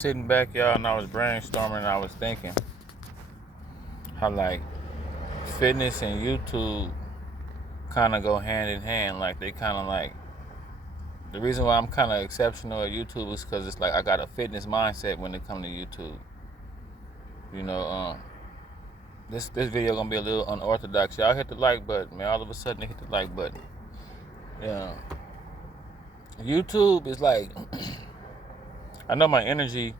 Sitting back, y'all, and I was brainstorming and I was thinking how like fitness and YouTube kind of go hand in hand. Like they kind of like the reason why I'm kind of exceptional at YouTube is because it's like I got a fitness mindset when it comes to YouTube. You know, this video gonna be a little unorthodox. Y'all hit the like button, man. All of a sudden they hit the like button. Yeah, YouTube is like I know my energy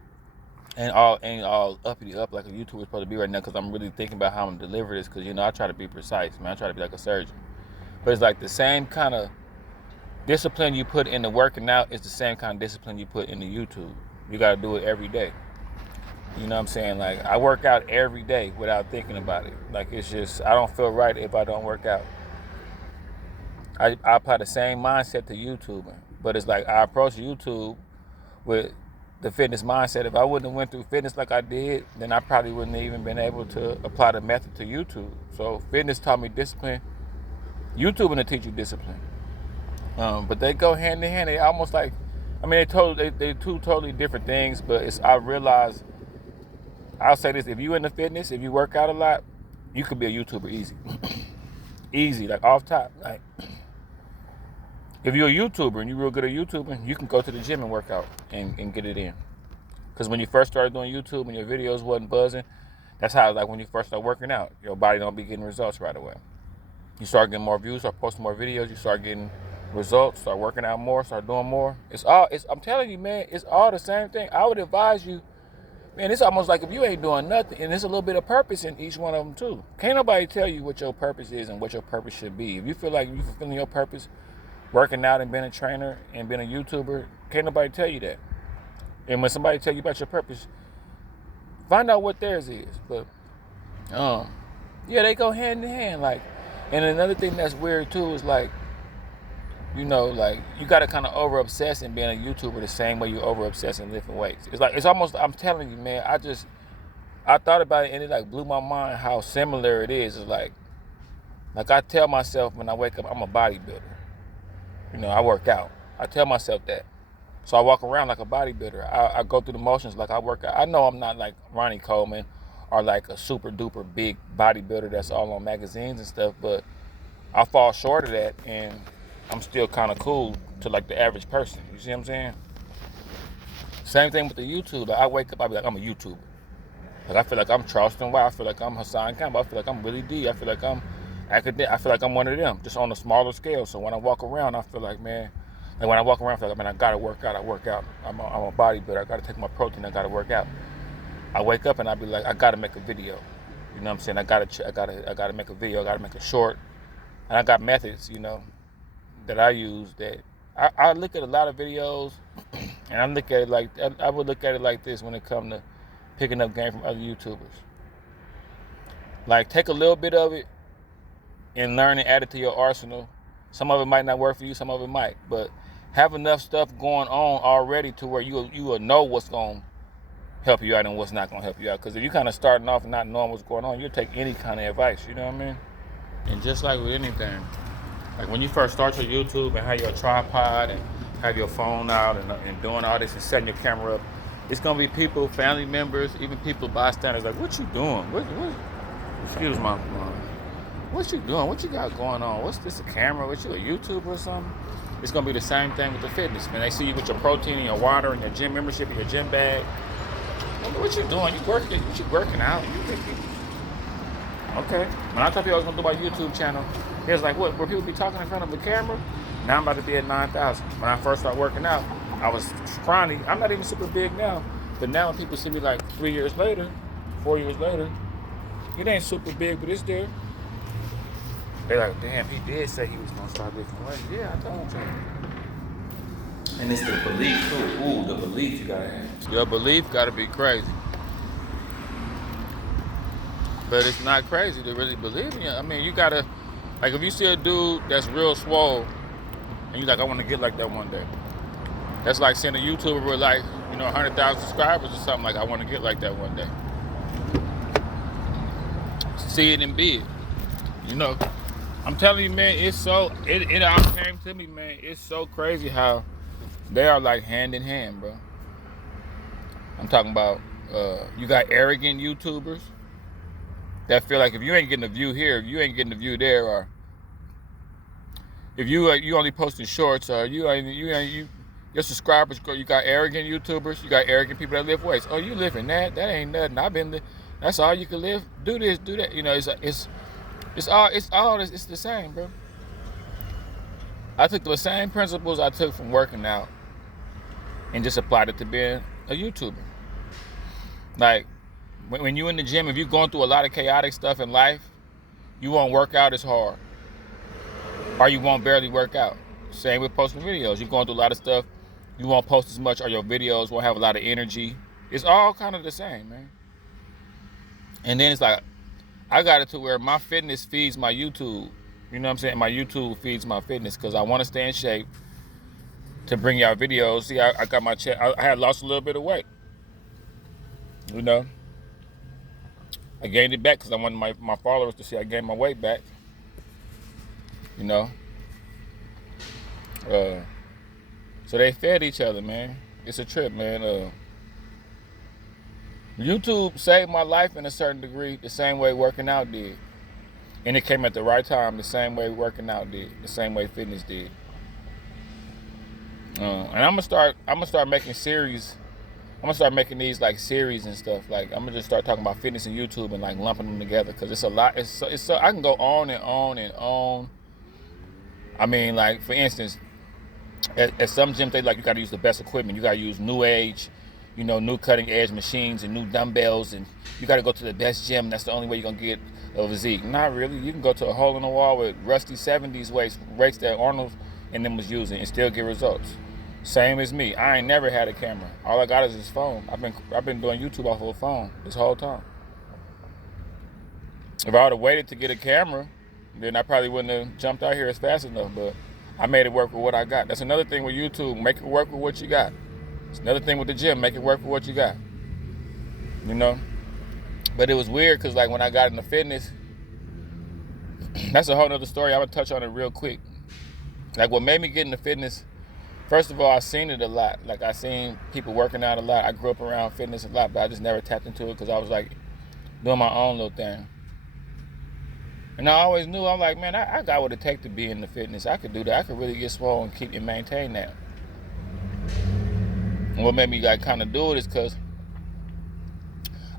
ain't all uppity up like a YouTuber is supposed to be right now because I'm really thinking about how I'm gonna deliver this because I try to be precise, man. I try to be like a surgeon. But it's like the same kind of discipline you put into working out is the same kind of discipline you put into YouTube. You gotta do it every day. You know what I'm saying? Like I work out every day without thinking about it. Like it's just I don't feel right if I don't work out. I apply the same mindset to YouTubing, but it's like I approach YouTube with the fitness mindset. If I wouldn't have went through fitness like I did, then I probably wouldn't have even been able to apply the method to YouTube. So fitness taught me discipline. YouTube will teach you discipline. But they go hand in hand. They almost like, I mean, they two totally different things. But I realize, I'll say this: if you into fitness, if you work out a lot, you could be a YouTuber easy, easy, like off top. Like if you're a YouTuber and you're real good at YouTubing, you can go to the gym and work out and get it in. Because when you first started doing YouTube and your videos wasn't buzzing, that's how like when you first start working out, your body don't be getting results right away. You start getting more views, start posting more videos, you start getting results, start working out more, start doing more. I'm telling you, man, it's all the same thing. I would advise you, man, it's almost like if you ain't doing nothing, and there's a little bit of purpose in each one of them too. Can't nobody tell you what your purpose is and what your purpose should be. If you feel like you're fulfilling your purpose, working out and being a trainer and being a YouTuber, can't nobody tell you that. And when somebody tell you about your purpose, find out what theirs is. But yeah, they go hand in hand. Like, and another thing that's weird too is like, like you gotta kind of over obsess in being a YouTuber the same way you over obsess in lifting weights. It's like it's almost. I'm telling you, man. I thought about it and it like blew my mind how similar it is. It's like I tell myself when I wake up, I'm a bodybuilder. I work out. I tell myself that. So I walk around like a bodybuilder. I go through the motions like I work out. I know I'm not like Ronnie Coleman or like a super duper big bodybuilder that's all on magazines and stuff, but I fall short of that and I'm still kind of cool to like the average person. You see what I'm saying? Same thing with the YouTube. Like I wake up, I be like, I'm a YouTuber. Like I feel like I'm Charleston White. I feel like I'm Hassan Campbell. I feel like I'm Willie D. I feel like I'm academic. I feel like I'm one of them, just on a smaller scale. So when I walk around, I feel like, man, like when I walk around, I feel like, man, I gotta work out. I work out. I'm a bodybuilder. I gotta take my protein. I gotta work out. I wake up and I be like, I gotta make a video. You know what I'm saying? I gotta make a video. I gotta make a short. And I got methods, that I use that I look at a lot of videos and I would look at it like this when it comes to picking up game from other YouTubers. Like take a little bit of it and learn and add it to your arsenal. Some of it might not work for you, some of it might, but have enough stuff going on already to where you will know what's going to help you out and what's not going to help you out. Because if you kind of starting off and not knowing what's going on, you'll take any kind of advice, you know what I mean? And just like with anything, like when you first start your YouTube and have your tripod and have your phone out and doing all this and setting your camera up, it's going to be people, family members, even people, bystanders, like, what you doing? Excuse my what you doing? What you got going on? What's this, a camera? What you, a YouTuber or something? It's going to be the same thing with the fitness, man. They see you with your protein and your water and your gym membership and your gym bag. What you doing? You working out? Okay. When I told people I was going to do my YouTube channel, it was like, what, where people be talking in front of the camera? Now I'm about to be at 9,000. When I first started working out, I was scrawny. I'm not even super big now. But now when people see me like 3 years later, 4 years later, it ain't super big, but it's there. They're like, damn, he did say he was going to start lifting weights. Yeah, I told you. And it's the belief, too. Ooh, the belief you got to have. Your belief got to be crazy. But it's not crazy to really believe in you. I mean, you got to, like, if you see a dude that's real swole, and you're like, I want to get like that one day. That's like seeing a YouTuber with like, 100,000 subscribers or something, like, I want to get like that one day. See it and be it. I'm telling you, man, it all came to me, man. It's so crazy how they are like hand in hand, bro. I'm talking about you got arrogant YouTubers that feel like if you ain't getting a view here, if you ain't getting a view there, or if you only posting shorts, or you your subscribers go. You got arrogant YouTubers. You got arrogant people that live ways. Oh, you live in that? That ain't nothing. That's all you can live. Do this, do that. You know, it's the same, bro. I took the same principles I took from working out and just applied it to being a YouTuber. Like when you in the gym, if you're going through a lot of chaotic stuff in life, you won't work out as hard, or you won't barely work out. Same with posting videos. You're going through a lot of stuff, you won't post as much, or your videos won't have a lot of energy. It's all kind of the same, man. And then it's like, I got it to where my fitness feeds my YouTube. You know what I'm saying? My YouTube feeds my fitness because I want to stay in shape to bring y'all videos. See, I got my check. I had lost a little bit of weight. You know, I gained it back because I wanted my followers to see I gained my weight back. You know, so they fed each other, man. It's a trip, man. YouTube saved my life in a certain degree, the same way working out did, and it came at the right time, the same way working out did, the same way fitness did. And I'm gonna start making series. I'm gonna start making these like series and stuff. Like I'm gonna just start talking about fitness and YouTube and like lumping them together because it's a lot. It's so I can go on and on and on. I mean, like for instance, at some gyms they like you gotta use the best equipment. You gotta use new age, you know, new cutting edge machines and new dumbbells, and you gotta go to the best gym. That's the only way you're gonna get a physique. Not really. You can go to a hole in the wall with rusty 70s weights that Arnold and them was using and still get results. Same as me. I ain't never had a camera. All I got is this phone. I've been doing YouTube off of a phone this whole time. If I would have waited to get a camera, then I probably wouldn't have jumped out here as fast enough. But I made it work with what I got. That's another thing with YouTube. Make it work with what you got. It's another thing with the gym. Make it work with what you got. You know? But it was weird because like when I got into fitness, that's a whole other story. I'm going to touch on it real quick. Like what made me get into fitness, first of all, I seen it a lot. Like I seen people working out a lot. I grew up around fitness a lot, but I just never tapped into it because I was like doing my own little thing. And I always knew, I'm like, man, I got what it takes to be in the fitness. I could do that. I could really get swole and keep and maintain that. And what made me like kind of do it is because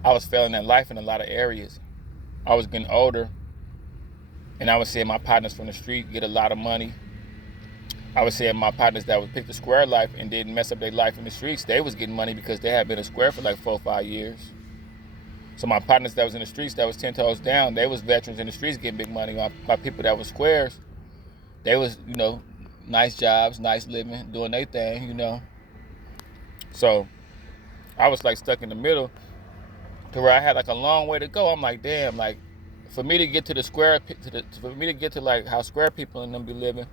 I was failing at life in a lot of areas. I was getting older, and I was seeing my partners from the street get a lot of money. I was seeing my partners that would pick the square life and didn't mess up their life in the streets. They was getting money because they had been a square for like 4 or 5 years. So my partners that was in the streets that was 10 toes down, they was veterans in the streets getting big money. My people that was squares, they was, you know, nice jobs, nice living, doing their thing, you know. So I was like stuck in the middle to where I had like a long way to go. I'm like, damn, like for me to get to the square, for me to get to like how square people in them be living.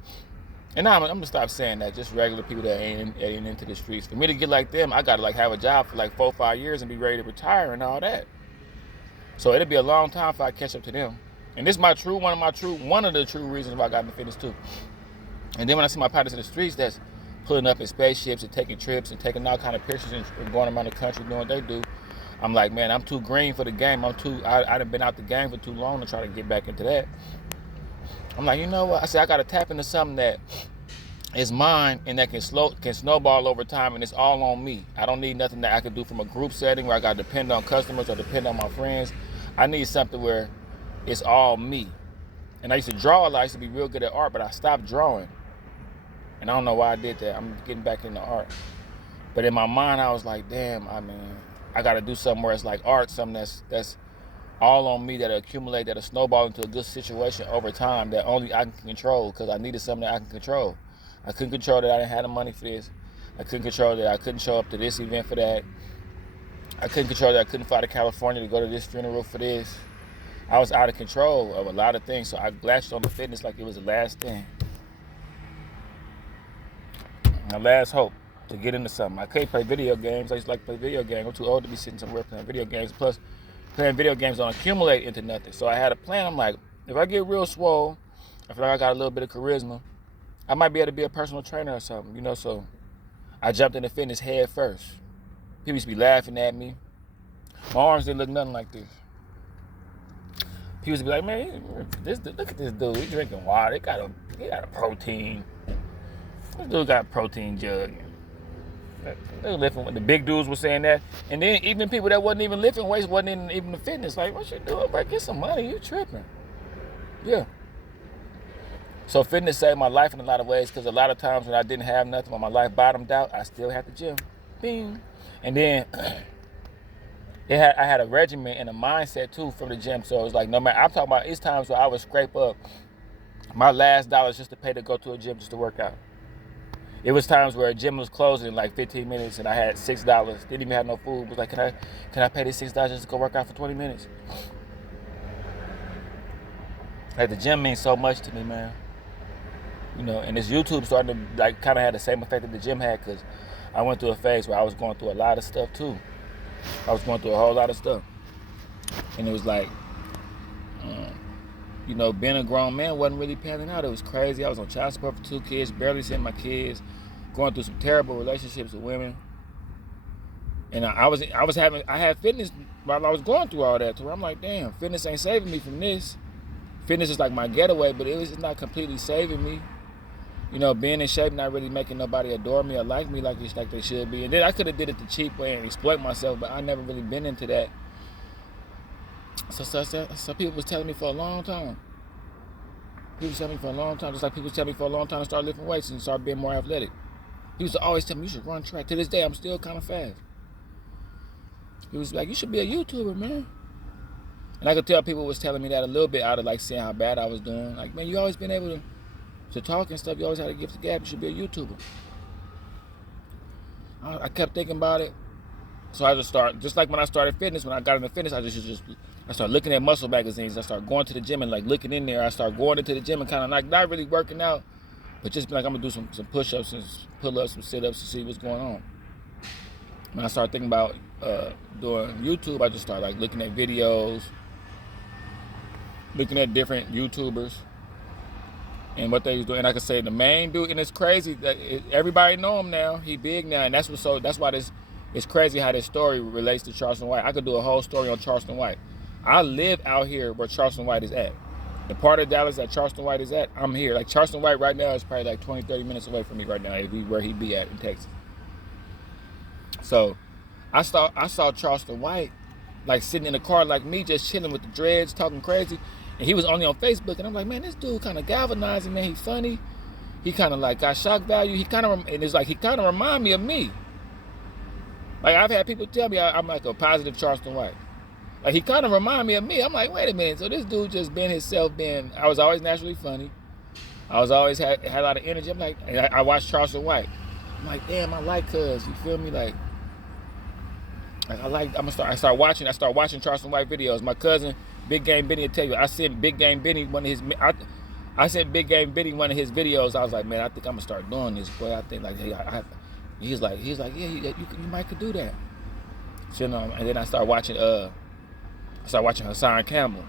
And now I'm gonna stop saying that. Just regular people that ain't into the streets. For me to get like them, I gotta like have a job for like 4 or 5 years and be ready to retire and all that. So it'll be a long time if I catch up to them. And this is one of the true reasons why I got into fitness too. And then when I see my partners in the streets that's pulling up in spaceships and taking trips and taking all kind of pictures and going around the country doing what they do, I'm like, man, I'm too green for the game. I done been out the game for too long to try to get back into that. I'm like, you know what? I said, I got to tap into something that is mine and that can snowball over time, and it's all on me. I don't need nothing that I can do from a group setting where I got to depend on customers or depend on my friends. I need something where it's all me. And I used to draw a lot. I used to be real good at art, but I stopped drawing. And I don't know why I did that. I'm getting back into art. But in my mind, I was like, damn, I mean, I got to do something where it's like art, something that's all on me, that'll accumulate, that'll snowball into a good situation over time that only I can control, because I needed something that I can control. I couldn't control that I didn't have the money for this. I couldn't control that I couldn't show up to this event for that. I couldn't control that I couldn't fly to California to go to this funeral for this. I was out of control of a lot of things, so I latched on to fitness like it was the last thing. My last hope to get into something. I couldn't play video games. I used to like to play video games. I'm too old to be sitting somewhere playing video games. Plus, playing video games don't accumulate into nothing. So I had a plan. I'm like, if I get real swole, I feel like I got a little bit of charisma, I might be able to be a personal trainer or something, you know. So I jumped into fitness head first. People used to be laughing at me. My arms didn't look nothing like this. People used to be like, man, look at this dude. He drinking water. He got a protein. This dude got a protein jug. They were lifting. The big dudes were saying that. And then even people that wasn't even lifting weights, wasn't even the fitness. Like, what you doing, bro? Get some money. You tripping. Yeah. So fitness saved my life in a lot of ways, because a lot of times when I didn't have nothing, when my life bottomed out, I still had the gym. Bing. And then I had a regimen and a mindset too from the gym. So it was like, no matter, I'm talking about, it's times where I would scrape up my last dollars just to pay to go to a gym just to work out. It was times where a gym was closing in like 15 minutes and I had $6. Didn't even have no food. Was like, can I pay this $6 just to go work out for 20 minutes? Like, the gym means so much to me, man. You know, and this YouTube started to like kind of had the same effect that the gym had, because I went through a phase where I was going through a lot of stuff too. I was going through a whole lot of stuff. And it was like, you know, being a grown man wasn't really panning out. It was crazy. I was on child support for 2 kids, barely seeing my kids, going through some terrible relationships with women. And I had fitness while I was going through all that. So I'm like, damn, fitness ain't saving me from this. Fitness is like my getaway, but it's not completely saving me. You know, being in shape, not really making nobody adore me or like me like they should be. And then I could have did it the cheap way and exploit myself, but I never really been into that. So people was telling me for a long time. People was telling me for a long time, just like people tell me for a long time to start lifting weights and start being more athletic. He used to always tell me, you should run track. To this day, I'm still kind of fast. He was like, you should be a YouTuber, man. And I could tell people was telling me that a little bit out of like seeing how bad I was doing. Like, man, you always been able to talk and stuff. You always had a gift of gab. You should be a YouTuber. I kept thinking about it. So I just like when I started fitness, when I got into fitness, I started looking at muscle magazines. I started going to the gym and like looking in there. I started going into the gym and kind of like not really working out, but just be like, I'm gonna do some push-ups and pull-ups, some sit-ups to see what's going on. When I started thinking about doing YouTube, I just started like looking at videos, looking at different YouTubers and what they was doing. And I could say the main dude, and it's crazy that everybody know him now. He big now, and that's why it's crazy how this story relates to Charleston White. I could do a whole story on Charleston White. I live out here where Charleston White is at. The part of Dallas that Charleston White is at, I'm here. Like, Charleston White right now is probably like 20, 30 minutes away from me right now, where he be at in Texas. So I saw Charleston White like sitting in the car like me, just chilling with the dreads, talking crazy. And he was only on Facebook, and I'm like, man, this dude kind of galvanizing, man. He's funny. He kind of like got shock value. He kind of remind me of me. Like, I've had people tell me I'm like a positive Charleston White. Like, he kind of remind me of me. I'm like, wait a minute. So this dude just been himself. I was always naturally funny. I was always had a lot of energy. I'm like, and I watched Charleston White. I'm like, damn, I like cuz. You feel me? Like I start watching Charleston White videos. My cousin Big Game Benny will tell you, I sent Big Game Benny one of his videos. I was like, man, I think I'm gonna start doing this, boy. I think like, hey, he's like, yeah, you might could do that. So, you know, and then I started watching Hassan Campbell.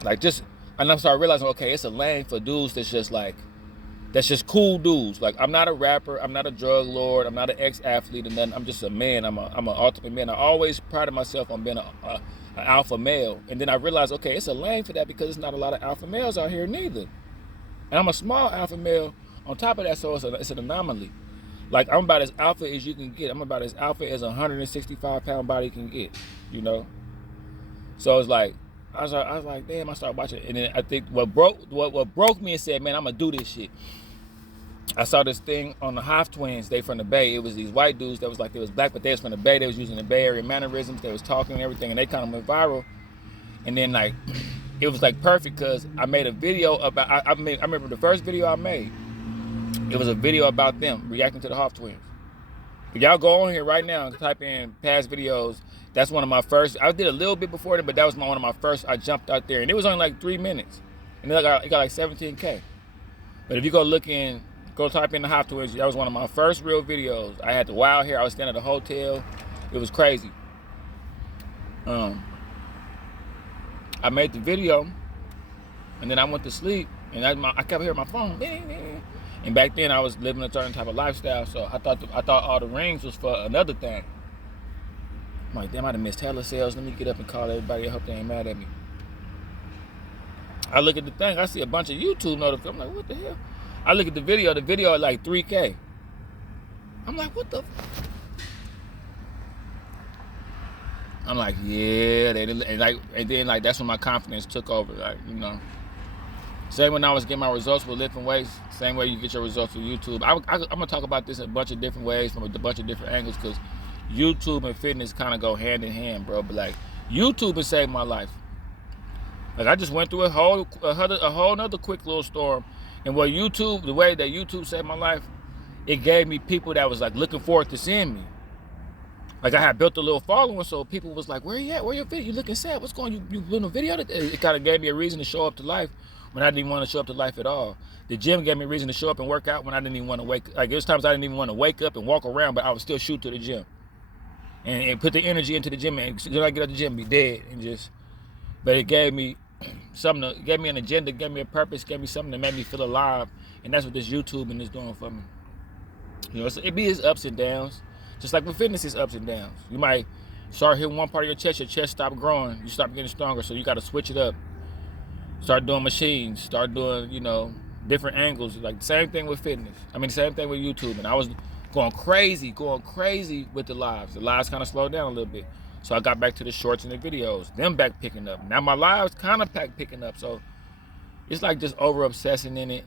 And I started realizing, okay, it's a lane for dudes that's just cool dudes. Like, I'm not a rapper, I'm not a drug lord, I'm not an ex-athlete or nothing. I'm just a man. I'm an ultimate man. I always prided myself on being an alpha male. And then I realized, okay, it's a lane for that because there's not a lot of alpha males out here neither. And I'm a small alpha male on top of that, so it's an anomaly. Like, I'm about as alpha as you can get. I'm about as alpha as a 165-pound body can get, you know? So it's like, I was like, damn, I started watching. And then I think what broke me and said, man, I'm going to do this shit. I saw this thing on the Hoff twins. They from the Bay. It was these white dudes that was like, they was black, but they was from the Bay. They was using the Bay Area mannerisms. They was talking and everything, and they kind of went viral. And then, like, it was like perfect because I made a video about, I remember the first video I made. It was a video about them reacting to the Hoff twins. But y'all go on here right now and type in past videos. That's one of my first. I did a little bit before that, but that was one of my first. I jumped out there, and it was only like 3 minutes, and it got like 17K. But if you go type in the Hoff twins, that was one of my first real videos. I had the wild hair. I was staying at a hotel. It was crazy. I made the video, and then I went to sleep, and I kept hearing my phone. And back then, I was living a certain type of lifestyle, so I thought all the rings was for another thing. I'm like, damn, I done missed hella sales. Let me get up and call everybody. I hope they ain't mad at me. I look at the thing. I see a bunch of YouTube notifications. I'm like, what the hell? I look at the video at like 3K. I'm like, what the? I'm like, yeah, and then that's when my confidence took over. Like, you know, same when I was getting my results with lifting weights, same way you get your results with YouTube. I'm gonna talk about this in a bunch of different ways from a bunch of different angles, because YouTube and fitness kind of go hand in hand, bro. But like, YouTube has saved my life. Like, I just went through a whole nother quick little storm, and what YouTube, the way that YouTube saved my life, it gave me people that was like looking forward to seeing me. Like, I had built a little following, so people was like, where you at? Where your video? You looking sad? What's going on? You doing a video? It kind of gave me a reason to show up to life when I didn't even want to show up to life at all. The gym gave me a reason to show up and work out when I didn't even want to wake up. Like, there's times I didn't even want to wake up and walk around, but I would still shoot to the gym. And put the energy into the gym, and then I get out the gym, be dead. But it gave me something, it gave me an agenda, gave me a purpose, gave me something that made me feel alive. And that's what this YouTubing is doing for me. You know, it be its ups and downs. Just like with fitness, it's ups and downs. You might start hitting one part of your chest stop growing, you stop getting stronger, so you got to switch it up. Start doing machines, start doing, you know, different angles. Like, the same thing with fitness. I mean, the same thing with YouTube. And I was going crazy with the lives. The lives kind of slowed down a little bit. So I got back to the shorts and the videos, them back picking up. Now my lives kind of picking up. So it's like just over obsessing in it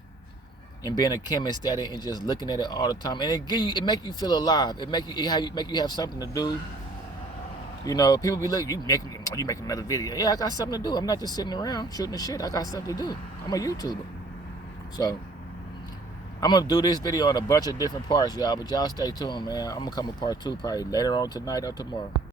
and being a chemist at it and just looking at it all the time. And it make you feel alive. It make you have something to do. You know, people be like, you making another video. Yeah, I got something to do. I'm not just sitting around shooting the shit. I got something to do. I'm a YouTuber. So I'm gonna do this video on a bunch of different parts, y'all. But y'all stay tuned, man. I'm gonna come with part 2 probably later on tonight or tomorrow.